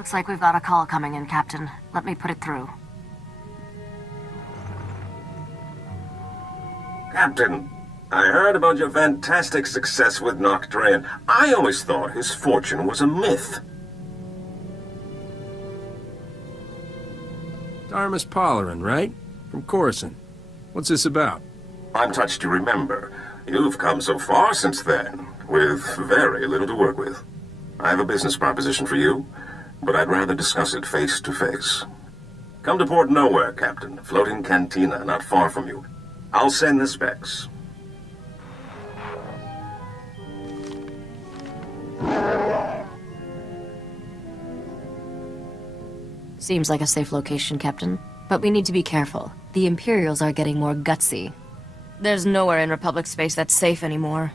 Looks like we've got a call coming in, Captain. Let me put it through. Captain, I heard about your fantastic success with Nocturne. I always thought his fortune was a myth. Darmus Polarin, right? From Coruscant. What's this about? I'm touched to remember. You've come so far since then, with very little to work with. I have a business proposition for you, but I'd rather discuss it face to face. Come to Port Nowhere, Captain. Floating cantina not far from you. I'll send the specs. Seems like a safe location, Captain. But we need to be careful. The Imperials are getting more gutsy. There's nowhere in Republic space that's safe anymore.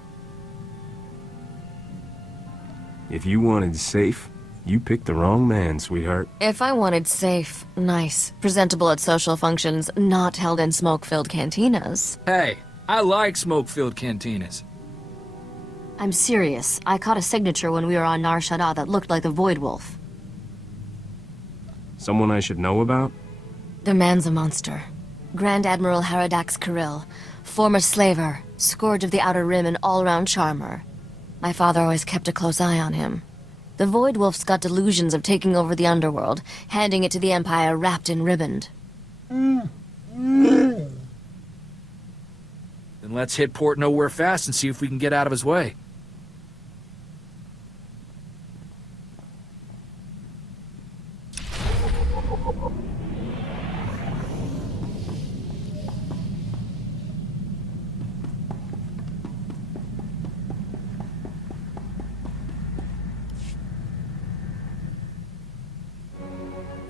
If you wanted safe, you picked the wrong man, sweetheart. If I wanted safe, nice, presentable at social functions, not held in smoke-filled cantinas. Hey, I like smoke-filled cantinas. I'm serious. I caught a signature when we were on Nar Shaddaa that looked like the Void Wolf. Someone I should know about? The man's a monster. Grand Admiral Haradax Kirill, former slaver, scourge of the Outer Rim and all-round charmer. My father always kept a close eye on him. The Void Wolf's got delusions of taking over the underworld, handing it to the Empire wrapped and ribboned. Then let's hit Port Nowhere fast and see if we can get out of his way.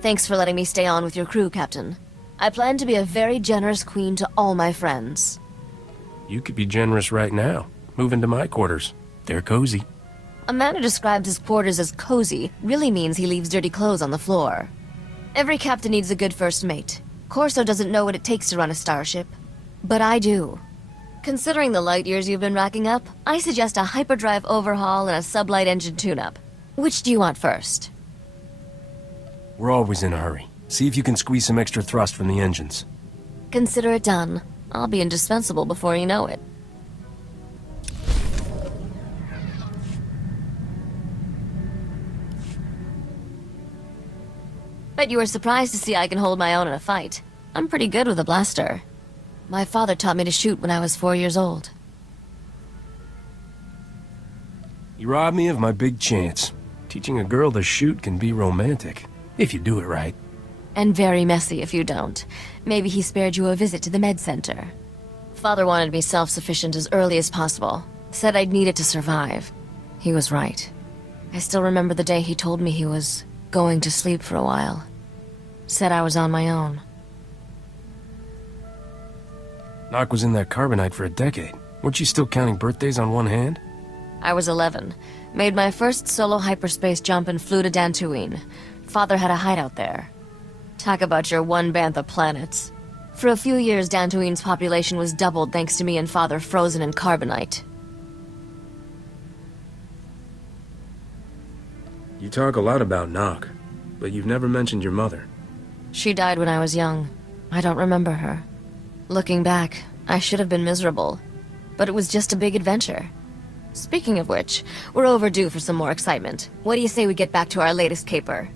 Thanks for letting me stay on with your crew, Captain. I plan to be a very generous queen to all my friends. You could be generous right now. Move into my quarters. They're cozy. A man who describes his quarters as cozy really means he leaves dirty clothes on the floor. Every captain needs a good first mate. Corso doesn't know what it takes to run a starship. But I do. Considering the light years you've been racking up, I suggest a hyperdrive overhaul and a sublight engine tune-up. Which do you want first? We're always in a hurry. See if you can squeeze some extra thrust from the engines. Consider it done. I'll be indispensable before you know it. Bet you were surprised to see I can hold my own in a fight. I'm pretty good with a blaster. My father taught me to shoot when I was 4 years old. You robbed me of my big chance. Teaching a girl to shoot can be romantic, if you do it right. And very messy if you don't. Maybe he spared you a visit to the med center. Father wanted me self-sufficient as early as possible. Said I'd need it to survive. He was right. I still remember the day he told me he was going to sleep for a while. Said I was on my own. Nock was in that carbonite for a decade. Weren't you still counting birthdays on one hand? I was 11. Made my first solo hyperspace jump and flew to Dantooine. Father had a hideout there. Talk about your one bantha planets. For a few years, Dantooine's population was doubled thanks to me and Father frozen in carbonite. You talk a lot about Nock, but you've never mentioned your mother. She died when I was young. I don't remember her. Looking back, I should have been miserable. But it was just a big adventure. Speaking of which, we're overdue for some more excitement. What do you say we get back to our latest caper?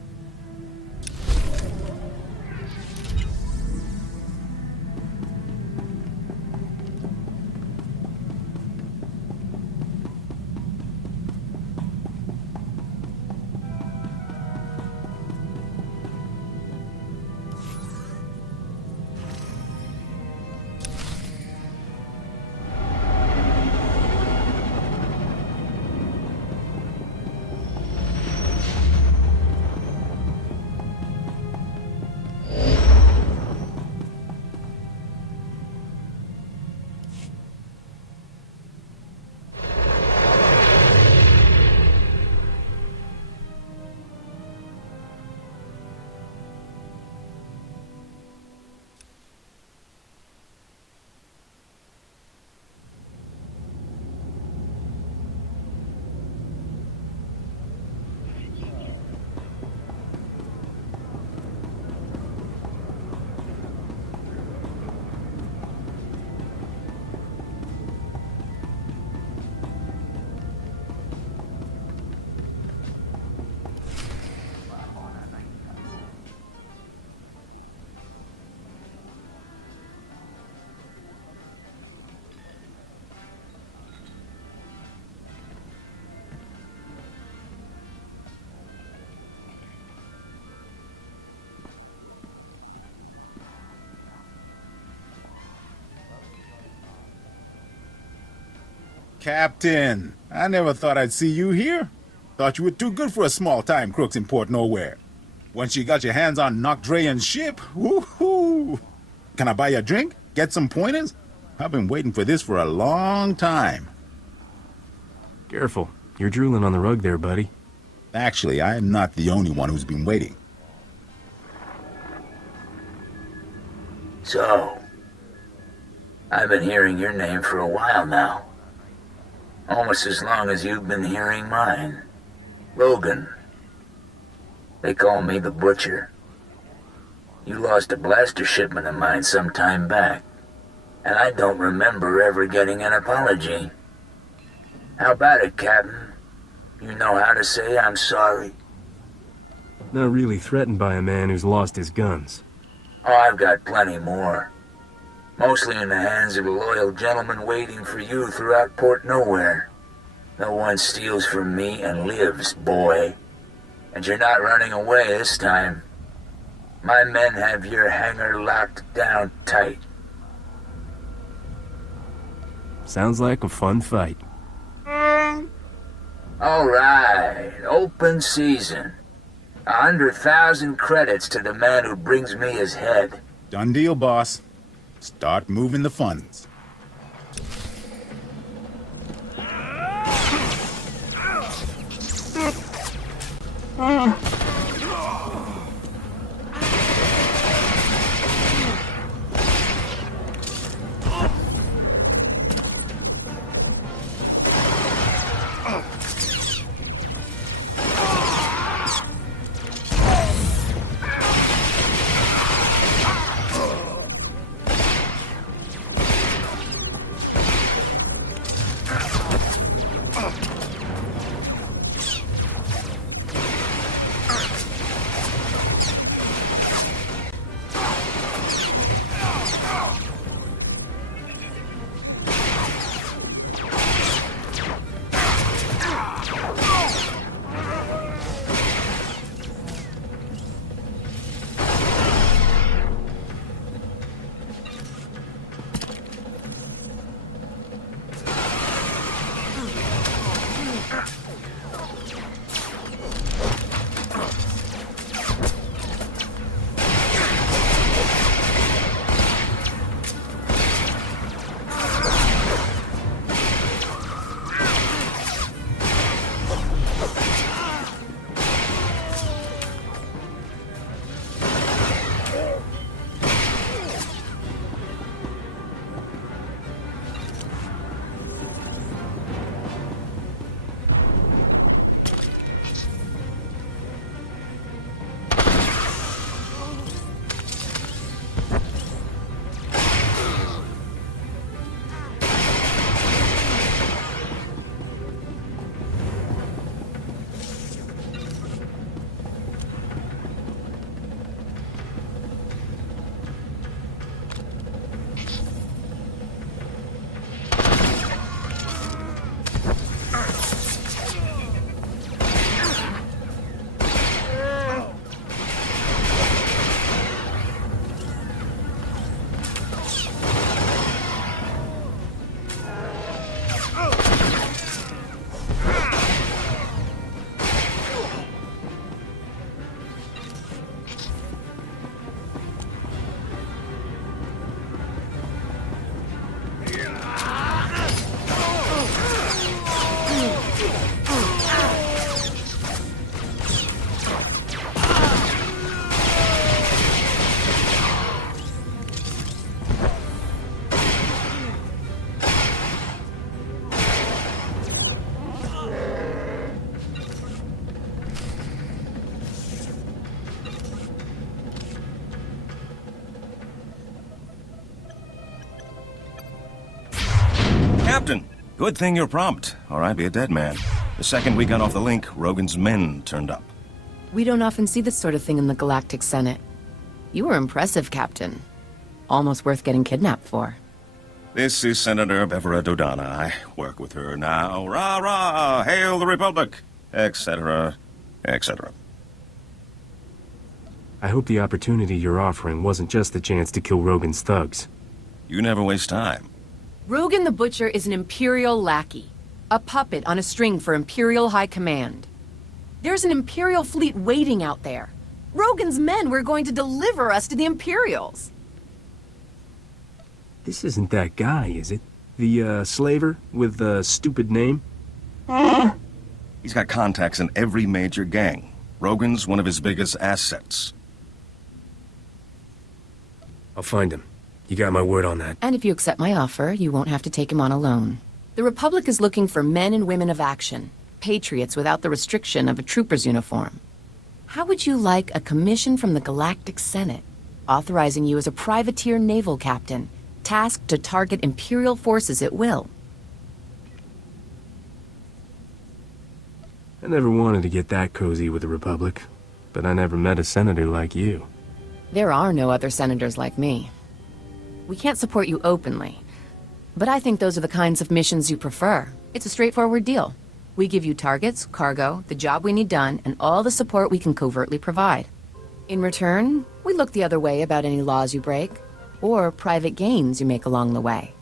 Captain, I never thought I'd see you here. Thought you were too good for a small-time crooks in Port Nowhere. Once you got your hands on Nocdrayan's ship, woohoo! Can I buy you a drink? Get some pointers? I've been waiting for this for a long time. Careful. You're drooling on the rug there, buddy. Actually, I am not the only one who's been waiting. So, I've been hearing your name for a while now. Almost as long as you've been hearing mine. Logan. They call me the Butcher. You lost a blaster shipment of mine some time back, and I don't remember ever getting an apology. How about it, Captain? You know how to say I'm sorry? Not really threatened by a man who's lost his guns. Oh, I've got plenty more. Mostly in the hands of a loyal gentleman waiting for you throughout Port Nowhere. No one steals from me and lives, boy. And you're not running away this time. My men have your hangar locked down tight. Sounds like a fun fight. All right, open season. 100,000 credits to the man who brings me his head. Done deal, boss. Start moving the funds. Captain, good thing you're prompt, or I'd be a dead man. The second we got off the link, Rogan's men turned up. We don't often see this sort of thing in the Galactic Senate. You were impressive, Captain. Almost worth getting kidnapped for. This is Senator Bevera Dodana. I work with her now. Rah, rah, hail the Republic, etc., etc. I hope the opportunity you're offering wasn't just the chance to kill Rogan's thugs. You never waste time. Rogan the Butcher is an Imperial lackey. A puppet on a string for Imperial High Command. There's an Imperial fleet waiting out there. Rogan's men were going to deliver us to the Imperials. This isn't that guy, is it? The, slaver with the stupid name? He's got contacts in every major gang. Rogan's one of his biggest assets. I'll find him. You got my word on that. And if you accept my offer, you won't have to take him on alone. The Republic is looking for men and women of action, patriots without the restriction of a trooper's uniform. How would you like a commission from the Galactic Senate, authorizing you as a privateer naval captain, tasked to target Imperial forces at will? I never wanted to get that cozy with the Republic, but I never met a senator like you. There are no other senators like me. We can't support you openly, but I think those are the kinds of missions you prefer. It's a straightforward deal. We give you targets, cargo, the job we need done, and all the support we can covertly provide. In return, we look the other way about any laws you break, or private gains you make along the way.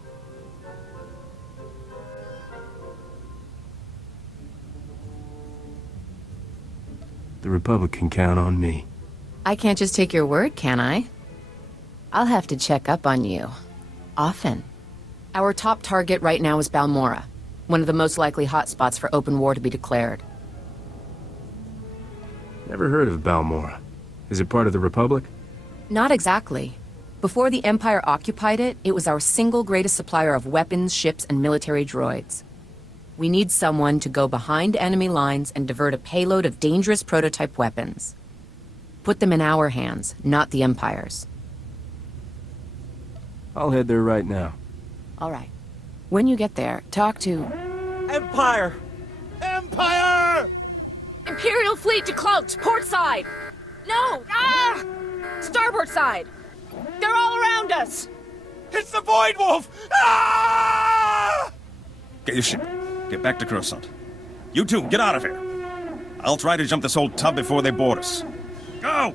The Republic can count on me. I can't just take your word, can I? I'll have to check up on you. Often. Our top target right now is Balmora, one of the most likely hotspots for open war to be declared. Never heard of Balmora. Is it part of the Republic? Not exactly. Before the Empire occupied it, it was our single greatest supplier of weapons, ships, and military droids. We need someone to go behind enemy lines and divert a payload of dangerous prototype weapons. Put them in our hands, not the Empire's. I'll head there right now. All right. When you get there, talk to... Empire! Empire! Imperial fleet to cloaks, port side! No! Ah! Starboard side! They're all around us! It's the Void Wolf! Ah! Get your ship. Get back to Coruscant. You two, get out of here. I'll try to jump this old tub before they board us. Go!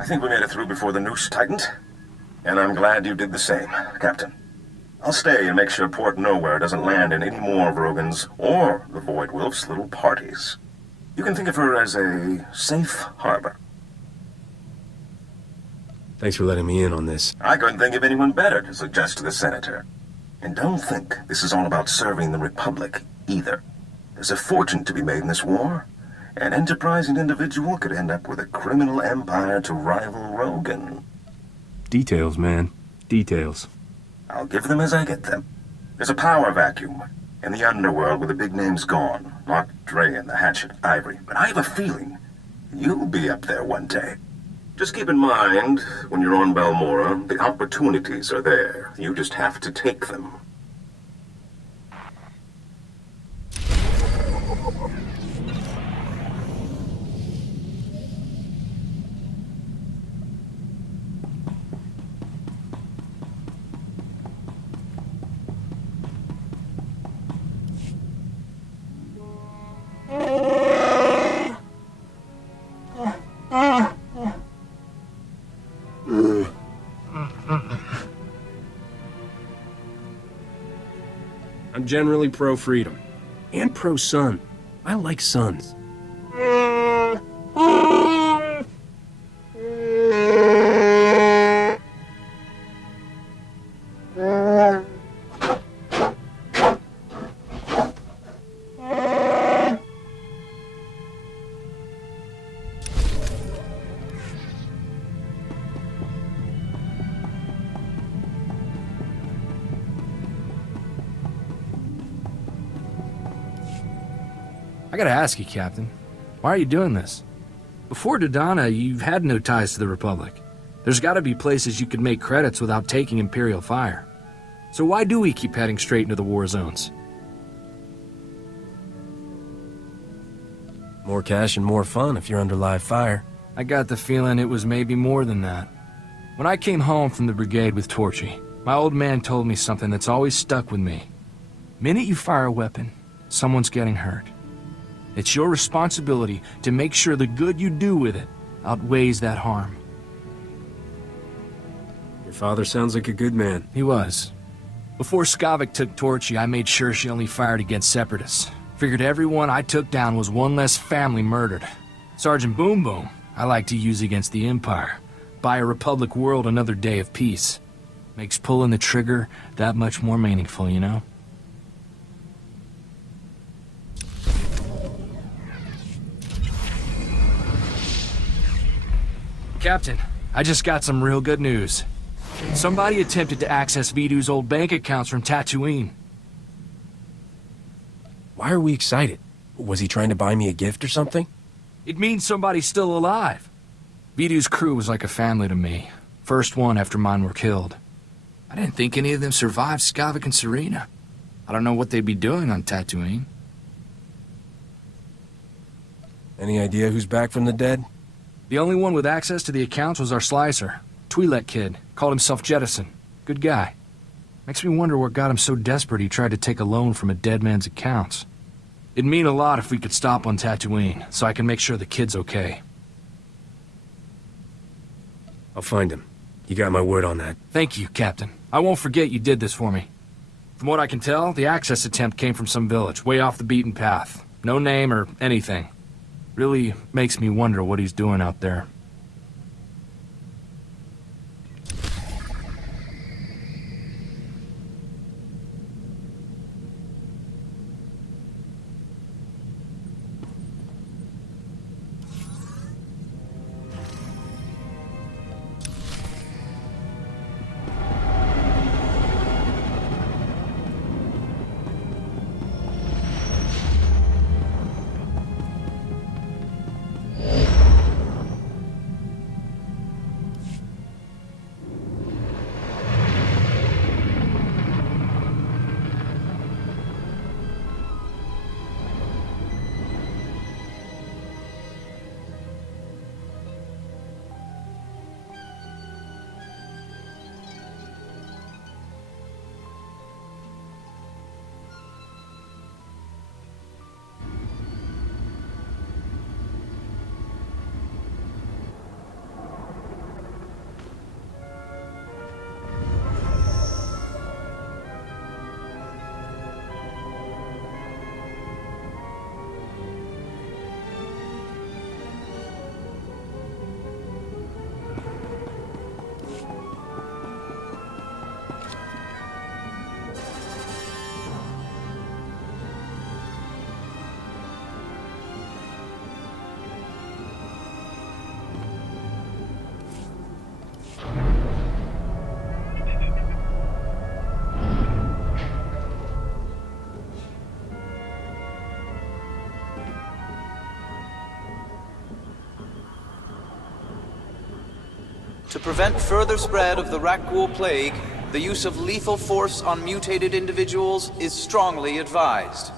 I think we made it through before the noose tightened. And I'm glad you did the same, Captain. I'll stay and make sure Port Nowhere doesn't land in any more of Rogan's or the Void Wolf's little parties. You can think of her as a safe harbor. Thanks for letting me in on this. I couldn't think of anyone better to suggest to the Senator. And don't think this is all about serving the Republic, either. There's a fortune to be made in this war. An enterprising individual could end up with a criminal empire to rival Rogan. Details, man. Details. I'll give them as I get them. There's a power vacuum in the underworld where the big name's gone. Not Dre and the Hatchet Ivory. But I have a feeling you'll be up there one day. Just keep in mind, when you're on Balmora, the opportunities are there. You just have to take them. I'm generally pro-freedom. And pro-son. I like sons. I gotta ask you, Captain, why are you doing this? Before Dodonna, you've had no ties to the Republic. There's gotta be places you could make credits without taking Imperial fire. So why do we keep heading straight into the war zones? More cash and more fun if you're under live fire. I got the feeling it was maybe more than that. When I came home from the brigade with Torchy, my old man told me something that's always stuck with me. Minute you fire a weapon, someone's getting hurt. It's your responsibility to make sure the good you do with it outweighs that harm. Your father sounds like a good man. He was. Before Skavik took Torchy, I made sure she only fired against Separatists. Figured everyone I took down was one less family murdered. Sergeant Boom Boom, I like to use against the Empire. Buy a Republic world another day of peace. Makes pulling the trigger that much more meaningful, you know? Captain, I just got some real good news. Somebody attempted to access Vidu's old bank accounts from Tatooine. Why are we excited? Was he trying to buy me a gift or something? It means somebody's still alive. Vidu's crew was like a family to me. First one after mine were killed. I didn't think any of them survived Skavik and Serena. I don't know what they'd be doing on Tatooine. Any idea who's back from the dead? The only one with access to the accounts was our slicer. Twi'lek kid. Called himself Jettison. Good guy. Makes me wonder what got him so desperate he tried to take a loan from a dead man's accounts. It'd mean a lot if we could stop on Tatooine, so I can make sure the kid's okay. I'll find him. You got my word on that. Thank you, Captain. I won't forget you did this for me. From what I can tell, the access attempt came from some village, way off the beaten path. No name or anything. Really makes me wonder what he's doing out there. To prevent further spread of the Rakghoul plague, the use of lethal force on mutated individuals is strongly advised.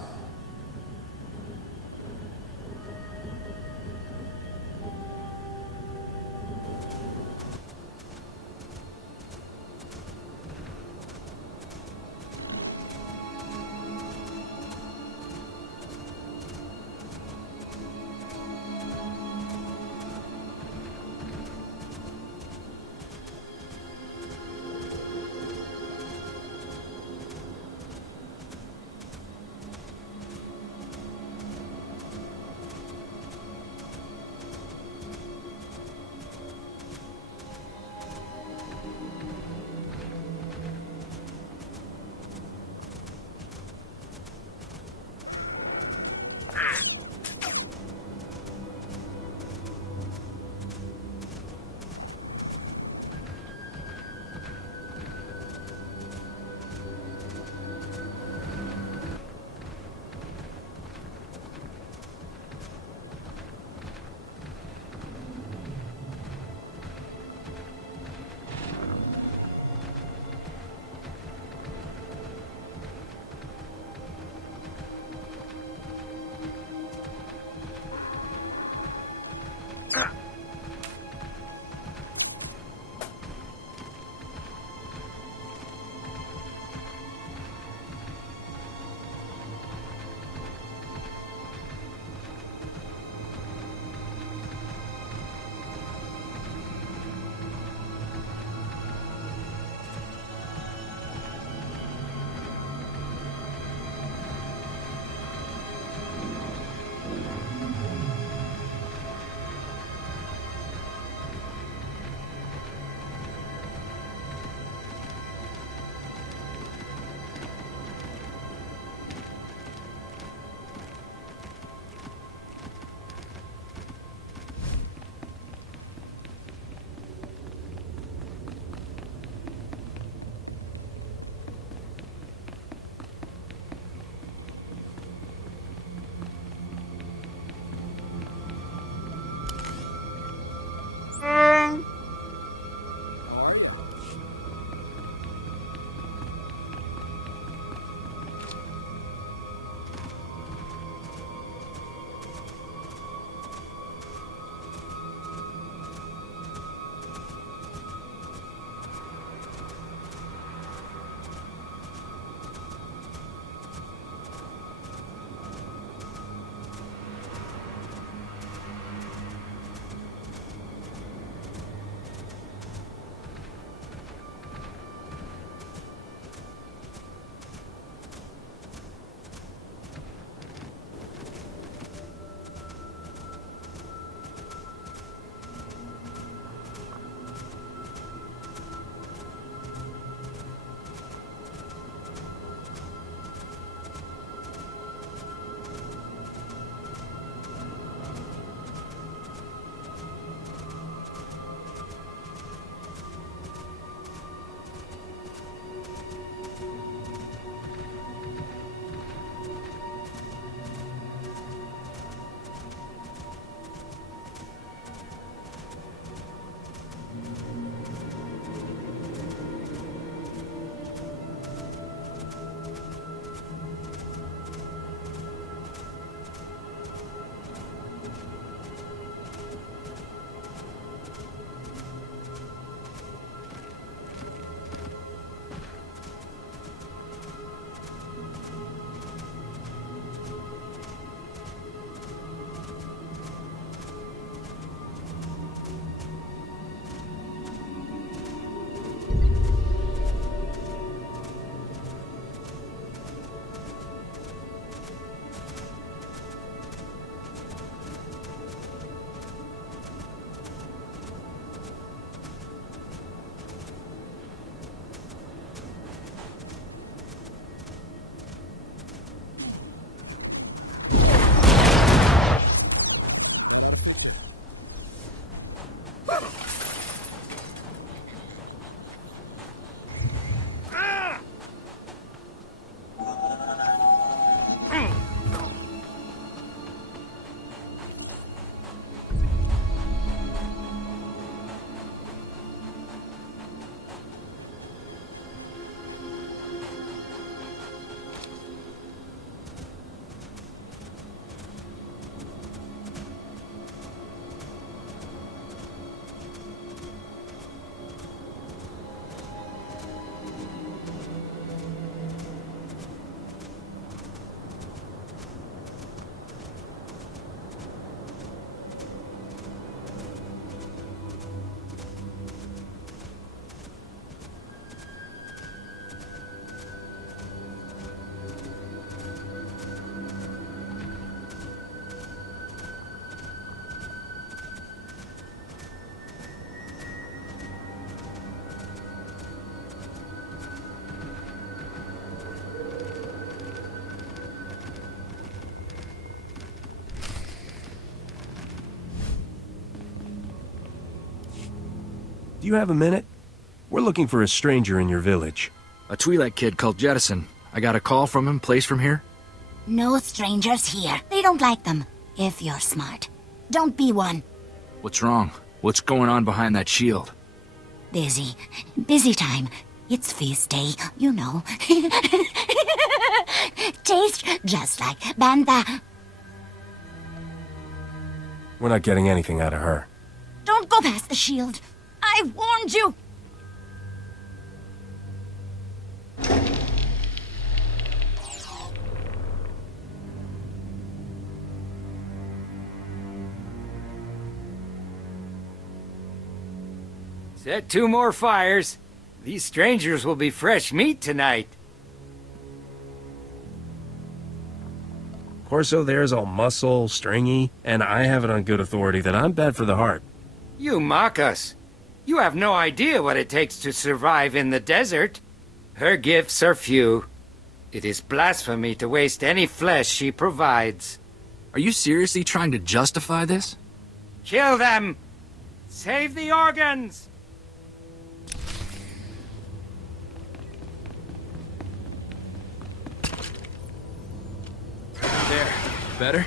Do you have a minute? We're looking for a stranger in your village. A Twi'lek kid called Jettison. I got a call from him, place from here. No strangers here. They don't like them. If you're smart. Don't be one. What's wrong? What's going on behind that shield? Busy. Busy time. It's feast day, you know. Taste just like Bantha. We're not getting anything out of her. Don't go past the shield. I warned you. Set 2 more fires. These strangers will be fresh meat tonight. Corso there's all muscle, stringy, and I have it on good authority that I'm bad for the heart. You mock us. You have no idea what it takes to survive in the desert. Her gifts are few. It is blasphemy to waste any flesh she provides. Are you seriously trying to justify this? Kill them! Save the organs! There. Better?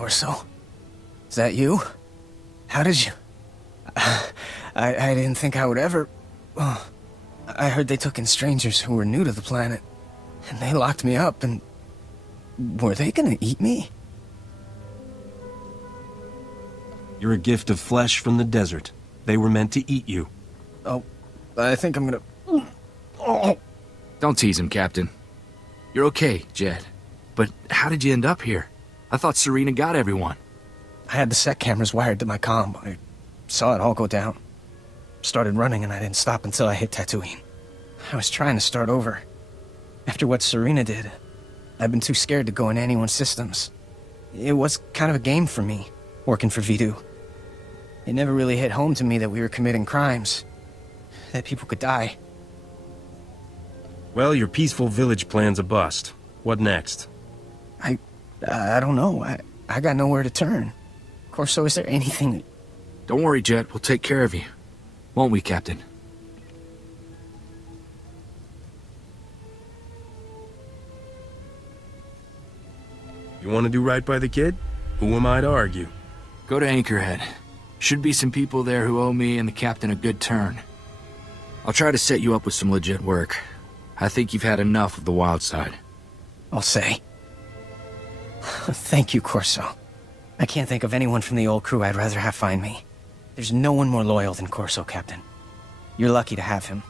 Corso? Is that you? How did you... I didn't think I would ever... Well, I heard they took in strangers who were new to the planet. And they locked me up and... Were they gonna eat me? You're a gift of flesh from the desert. They were meant to eat you. Oh, I think I'm gonna... Oh. Don't tease him, Captain. You're okay, Jed. But how did you end up here? I thought Serena got everyone. I had the set cameras wired to my comm. I saw it all go down. Started running and I didn't stop until I hit Tatooine. I was trying to start over. After what Serena did, I've been too scared to go in anyone's systems. It was kind of a game for me, working for Vidu. It never really hit home to me that we were committing crimes. That people could die. Well, your peaceful village plan's a bust. What next? I don't know. I got nowhere to turn. Corso, is there anything... Don't worry, Jet. We'll take care of you. Won't we, Captain? You want to do right by the kid? Who am I to argue? Go to Anchorhead. Should be some people there who owe me and the captain a good turn. I'll try to set you up with some legit work. I think you've had enough of the wild side. I'll say. Thank you, Corso. I can't think of anyone from the old crew I'd rather have find me. There's no one more loyal than Corso, Captain. You're lucky to have him.